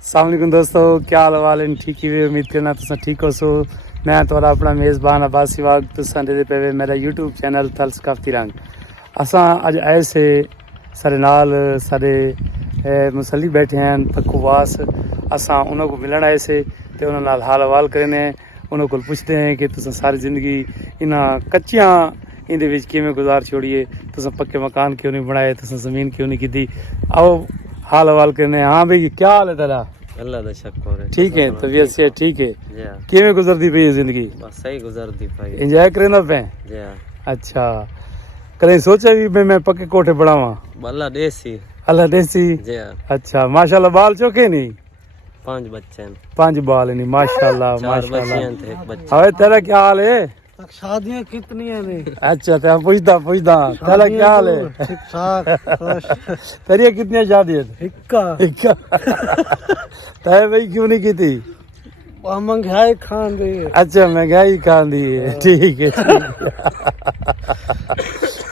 अस्सलाम वालेकुम दोस्तों, क्या हाल वाल इन ठीक ही उम्मीद करना तुम ठीक हो। सो मैं थोड़ा अपना मेज़बान अब्बास सिवाग तुसा दे पे मेरा यूट्यूब चैनल थल सकाफती रंग। असां अज आए से सारे नाल सारे मुसली बैठे हैं पक्कूवास। असां उन्हों को मिलन आए से ते उन्होंने नाल हाल हवाल करने उन्हों को पूछते हैं कि तुम सारी ज़िंदगी इन्हां कच्चियां इंदे विच किवें गुजार छोड़िए, तुम पक्के मकान क्यों नहीं बनाए, तुम ज़मीन क्यों नहीं की। आओ हाल हवाल करने। हाँ भाई, क्या हाल है तेरा? अल्लाह दा शुक्र है। ठीक है, तबीयत से ठीक है। जी हां। किवें गुजरदी पई है जिंदगी? बस सही गुजरदी पई। एंजॉय करना पे? जी हां। अच्छा, कदे सोचा भी मैं पक्के कोठे बनावा? अल्लाह देसी। अल्लाह देसी। जी हां। अच्छा, माशाल्लाह बाल चोके नहीं? 5 बच्चे हैं। 5 बाल नहीं, माशाल्लाह 4 बच्चे माशाल्लाह। हैं ते 1 बच्चा। अबे तेरा क्या हाल है? शादियां कितनी है नहीं? अच्छा, ते पूछदा तेरा क्या हाल है? ठीक ठाक। तेरी कितनी शादी है? इक्का तय भाई क्यों नहीं की थी? महंगाई खान दे। अच्छा, महंगाई खांदी है। ठीक है।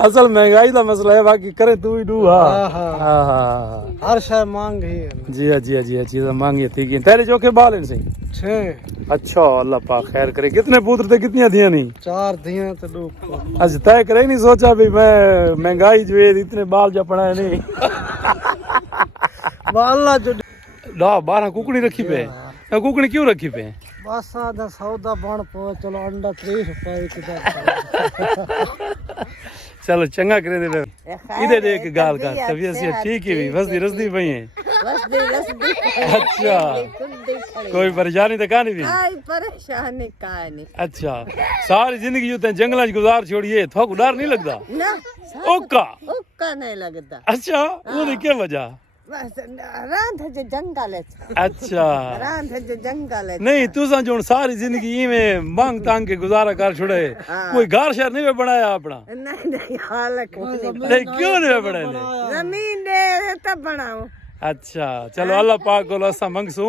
असल महंगाई का मसला है, बाकी करे तू ही डू। हाँ, हर शय मांग है। जी हाँ जी हाँ जी हाँ चीज़ मांगी थी कि तेरे चौके बाल हैं सही? 6। अच्छा, अल्लाह पाक खैर करे। कितने पुत्र थे, कितनी थियां नहीं? 4 दिया तो 2। अच्छा, तय करे नहीं सोचा भी मैं महंगाई जो है इतने बाल जपना है नहीं। अल्लाह जो ना 12 कुकड़ी रखी पे? कुकड़ी क्यों रखी पे? बस आधा सौदा बन पो। चलो अंडा 30 रुपए किधर। चलो चंगा करे दे। इधर देख गाल का तबीयत से ठीक है भी, बस रसदी पई है। अच्छा, कोई परेशानी तो कहानी भी? परेशानी का नहीं। अच्छा, सारी जिंदगी जो जंगल गुजार छोड़िए, थोक डर नहीं लगता? ना ओका नहीं लगता। अच्छा, वो क्या वजह? बस रांध जो जंगल है। अच्छा, रांध जो जंगल है। नहीं तुसा जो सारी जिंदगी में मांग तांग के गुजारा कर छोड़े, कोई घर शहर नहीं बनाया अपना? नहीं हाल नहीं, क्यों नहीं बनाया? जमीन दे तब बनाओ। अच्छा, चलो अल्लाह पाक को असा मंगसू,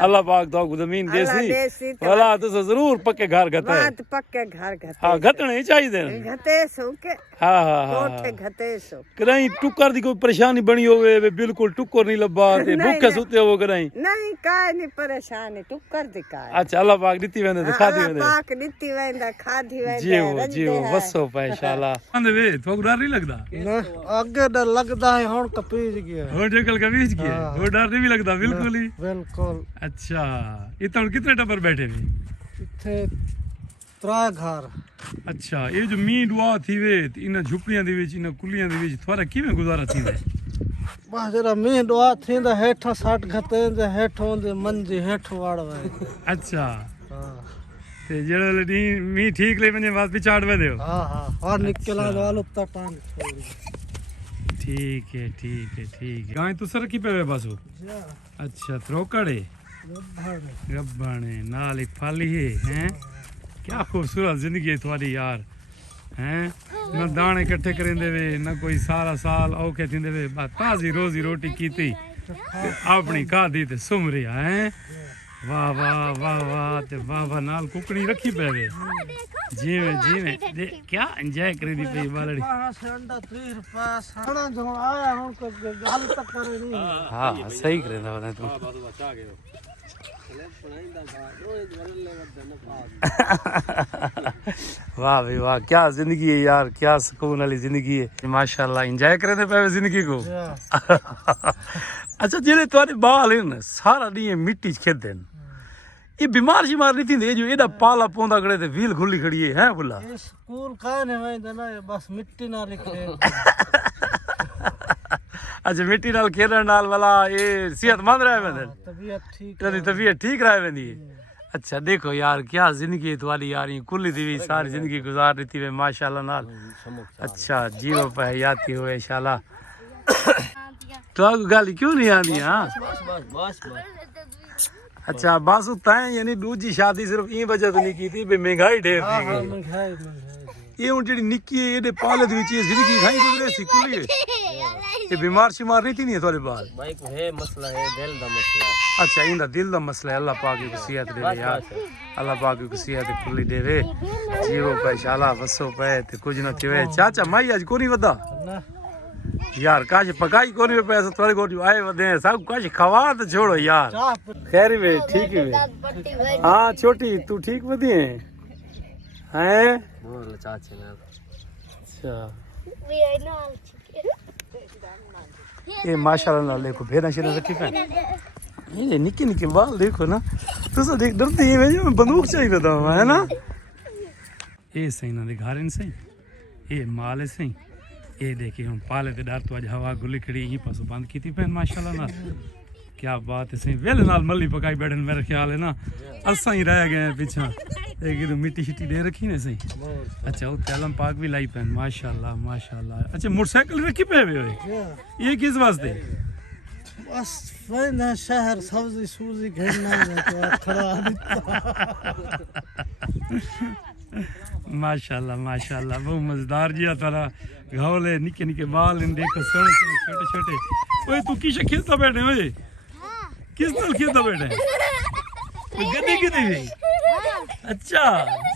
अल्लाह पाक तो जमीन देसी वाला तो जरूर पक्के घर घते। पक्के घर घते। हाँ, घटने ही चाहिए। घते सो के। हाँ हाँ हाँ, कोठे घते सो। कहीं टुक्कर दी कोई परेशानी बनी होवे, बिल्कुल टुक्कर नहीं लब्बा ते भूखे सुते हो कहीं? नहीं, काय नहीं परेशानी टुक्कर दी काय। अच्छा, अल्लाह पाक दित्ती वेंदे ते खादी वेंदे। अल्लाह पाक दित्ती वेंदा खादी वेंदा। जी वो बसो पे इंशाल्लाह। आंदे वे तो डर नहीं लगदा? ना आगे डर लगदा है, हुन कपीज गया। हो जकल कबीज गया, वो डर नहीं लगदा बिल्कुल ही? बिल्कुल। अच्छा, इतने कितने टब्बर बैठे ने इथे 3 घर। अच्छा, ये जो मींह दुआ थी वे इन झुपड़ियां दे विच, इन कुलियां दे विच थोड़ा किवें गुजारा थी वे? बस जरा मीह दुआ थींदा हेठा 60 घते दे हेठों दे मंजी हेठ वाड़वे। अच्छा, हां ते जेड़े मींह ठीक ले वने बाद पिछाड़ वे देओ? हां और निकला वालो टांग छोड़ी। ठीक है ठीक है ठीक है। गाय तुस रखी पे बसो? अच्छा, त्रोकड़े गब्बाने नाल ही फाली है। क्या खूबसूरत जिंदगी है तुम्हारी यार, हैं? ना दाने इकट्ठे करेंदे वे, ना कोई सारा साल औखे थिंदे वे, बस ताजी रोजी रोटी कीती अपनी खादी ते सुम रिया हैं। वाह वाह वाह वाह ते वाह वाह, नाल कुकड़ी रखी पे वे। जीवे जीवे दे क्या एंजॉय करी दी पे बालड़ी। अंडा 30 रुपए साड़ा जो आया हुन को गल तक करे नहीं। हां, सही करेंदा बता तू। वाह भाई वाह, क्या जिंदगी है यार, क्या सुकून वाली जिंदगी है माशाल्लाह। एंजॉय करे थे पे जिंदगी को। अच्छा, जेड़े तुम्हारे बाल हैं सारा दिन मिट्टी च खेदे न, ये बीमार शिमार नहीं थी जो एडा पाला पौंदा खड़े ते व्हील खुली खड़ी है? हैं बुला स्कूल का ने वेंदा ना, बस मिट्टी ना लिखे। अच्छा, मिट्टी नाल खेलण नाल वाला ये सेहतमंद रहे वेंदे, तबीयत ठीक तबीयत ठीक रहे वेंदी है। अच्छा, देखो यार क्या जिंदगी है तुम्हारी यार, कुल्ली दी सारी जिंदगी गुजार दी है माशाल्लाह नाल। अच्छा, जीरो पे हयाती हो इंशाल्लाह। तो गल क्यों नहीं आनी? हाँ, अच्छा, बस तैं यानी दूजी शादी सिर्फ ई वजह तो नहीं की थी बे महंगाई ढेर थी गई। महंगाई ये हुन जेडी निक्की है एदे पाले दे विच जिंदगी खाई गुजरे सी कुल्ली है। ये बीमार शिमार नहीं थी नहीं थोड़े बाल? भाई को है मसला है दिल दा मसला। अच्छा, इंदा दिल दा मसला है। अल्लाह पाक की सेहत दे यार, अल्लाह पाक की सेहत खुली देवे, जीरो पे इंशाल्लाह वसो पे ते कुछ न थिवे। चाचा माई आज कोनी वदा? यार काश पकाई कोनी पे पैसा थोड़े गोटी आए वदे सब कुछ खवा तो छोड़ो यार चाह खैर वे ठीक है हाँ छोटी तू ठीक वदी है हैं बोल चाचे ना अच्छा ये माशाल्लाह ना देखो भेड़ा शेरा रखी पे ये निक्के निक्के बाल देखो ना तो सब देख डरते हैं भाई बंदूक चाहिए था है ना ये सही ना दिखा रहे सही ये माल है सही ये देखिए हम पाले ते डर तो आज हवा गुली खड़ी यहीं पास बंद की थी पहन माशाल्लाह ना क्या बात है सही वेल नाल मल्ली पकाई बैठन मेरा ख्याल है ना असा ही रह गए पीछा एक तो मिट्टी शिट्टी दे रखी ने सही अच्छा वो तेलम पाक भी लाई पहन माशाल्लाह माशाल्लाह अच्छा मोटरसाइकिल रखी पे हुए ये किस वास्ते बस वही शहर सब्जी सूजी घेरना खड़ा माशाल्लाह माशाल्लाह बहुत मजेदार जी तारा घावले निके निके बाल इन देखो सोने सोने छोटे छोटे ओए तू किस खेलता बैठे ओए किस नाल खेलता बैठे गद्दी किदी भी अच्छा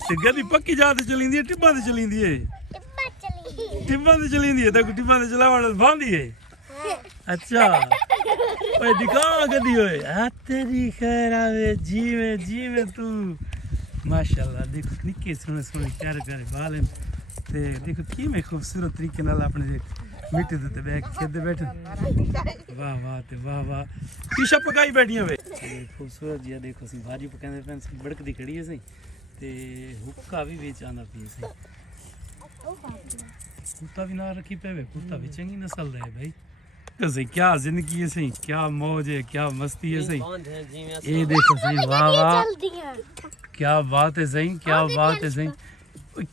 ते गद्दी पक्की जाते चलींदी है टिब्बा ते चलींदी है टिब्बा ते चलींदी है ते टिब्बा ते चलावण बांधी है अच्छा ओए दिखा गद्दी ओए आ तेरी खैर आवे जी में तू माशाल्लाह देखो निके सोने सोने प्यारे प्यारे बाल हैं ते देखो की में खूबसूरत तरीके नाल अपने मिट्टी दे बैठ खेदे बैठे वाह वाह ते वाह वाह पीछा पकाई बैठियां वे खूबसूरत जी देखो सी भाजी पकाने पे सी बड़कदी खड़ी है सही ते हुक्का भी बेच आना पी सही कुत्ता भी ना रखी पे कुत्ता भी चंगी नस्ल है भाई तो सही क्या जिंदगी है सही क्या मौज है क्या मस्ती है सही ये देखो सही वाह वाह क्या बात है सही क्या बात है सही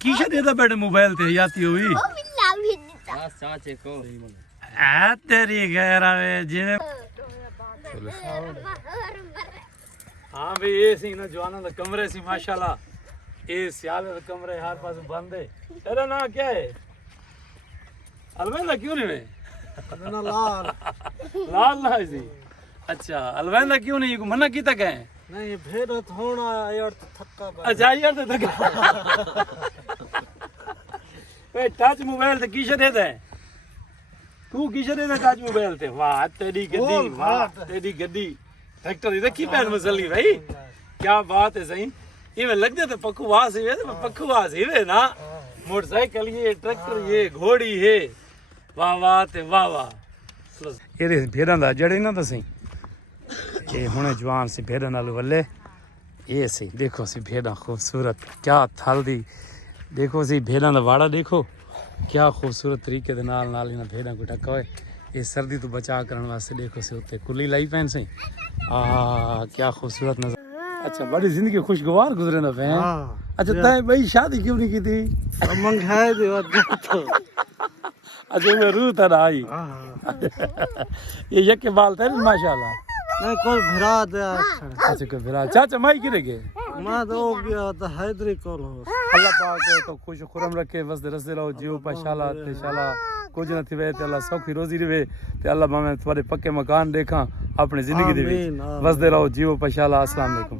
कीशा देता बैठे मोबाइल ते याती हुई चाचे को आ तेरी गैर आवे जिने हाँ भाई ये सी ना जवाना दा कमरे सी माशाल्लाह ये सियाल दा कमरे हर पास बंद है तेरा नाम क्या है अलवेंदा क्यों नहीं है ना लाल लाल ना है सी अच्छा अलवेंदा क्यों नहीं को मना की तक है नहीं भेड़ होना यार तो थक्का अच्छा यार तो तक ए टच मोबाइल ते कीशे दे दे तू कीशे दे दे टच मोबाइल ते वाह तेरी गद्दी वाह तेरी गद्दी ट्रैक्टर रखी पैर मसली भाई क्या बात है सही ये में लग जाते पखुवास है पखुवास है ना मोटरसाइकिल ये ट्रैक्टर ये घोड़ी है वाह वाह ते वाह वाह ये भेड़ां दा जड़े ना दसई ये हुणे जवान सी भेड़ां नाल वल्ले ये सी देखो सी भेड़ां खूबसूरत क्या थल दी देखो सी भेड़ां दा वाड़ा देखो क्या खूबसूरत तरीके दे नाल नाल इन्हां भेड़ां को ढका होए ये सर्दी तो बचा करने वास्ते देखो सी उत्ते कुली लाई पैन सही क्या खूबसूरत नजर अच्छा बड़ी जिंदगी खुशगवार गुजरे ना पे अच्छा तय भाई शादी क्यों नहीं की थी मंगाए दे तो अच्छा मैं रूह तरह आई ये यके बाल थे माशाल्लाह नहीं कोई भिरा दे अच्छा कोई भिरा चाचा माई किरे गए मैं तो हो गया तो हैदरी कॉल हो अल्लाह पाक तो खुश खुरम रखे बस रस्ते रहो जियो पाशाला तेशाला कुछ न थी वे ते अल्लाह सौखी रोजी रहे ते अल्लाह मैं तुम्हारे पक्के मकान देखा अपनी जिंदगी दे बस दे रहो जियो पाशाला अस्सलाम वालेकुम।